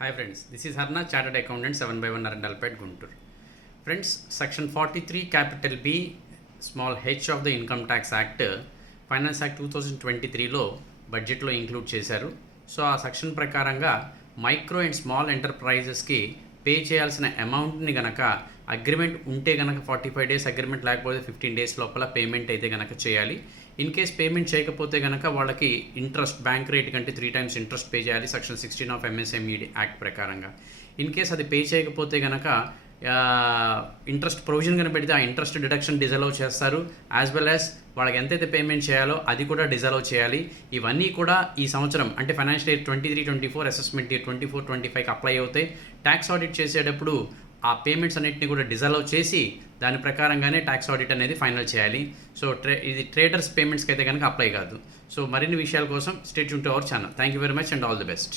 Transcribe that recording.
Hi friends, this is Harna, Chartered Accountant 7/1 Narandalpet, Guntur. Friends, Section 43 capital B small h of the Income Tax Act, Finance Act 2023లో బడ్జెట్లో include చేశారు. So ఆ section ప్రకారంగా micro and small ఎంటర్ప్రైజెస్కి pay చేయాల్సిన అమౌంట్ని గనక agreement ఉంటే గనక 45 days agreement, లేకపోతే 15 days లోపల పేమెంట్ అయితే గనక చేయాలి. ఇన్ కేస్ పేమెంట్ చేయకపోతే గనక వాళ్ళకి ఇంట్రెస్ట్ బ్యాంక్ రేట్ కంటే 3 times ఇంట్రెస్ట్ పే చేయాలి సెక్షన్ 16 ఆఫ్ MSME యాక్ట్ ప్రకారంగా. ఇన్ కేస్ అది పే చేయకపోతే గనక ఇంట్రెస్ట్ ప్రొవిజన్ కనుక పెడితే ఆ ఇంట్రెస్ట్ డిడక్షన్ డిజలవ్ చేస్తారు. యాజ్ వెల్ యాజ్ వాళ్ళకి ఎంతైతే పేమెంట్ చేయాలో అది కూడా డిజలవ్ చేయాలి. ఇవన్నీ కూడా ఈ సంవత్సరం అంటే ఫైనాన్షియల్ ఇయర్ 23-24 అసెస్మెంట్ ఇయర్ 24-25కి అప్లై అవుతాయి. ట్యాక్స్ ఆడిట్ చేసేటప్పుడు ఆ పేమెంట్స్ అన్నింటినీ కూడా డిజలవ్ చేసి దాని ప్రకారంగానే ట్యాక్స్ ఆడిట్ అనేది ఫైనల్ చేయాలి. సో ఇది ట్రేడర్స్ పేమెంట్స్కి అయితే కనుక అప్లై కాదు. సో మరిన్ని విషయాల కోసం stay tune to our channel. Thank you very much and all the best.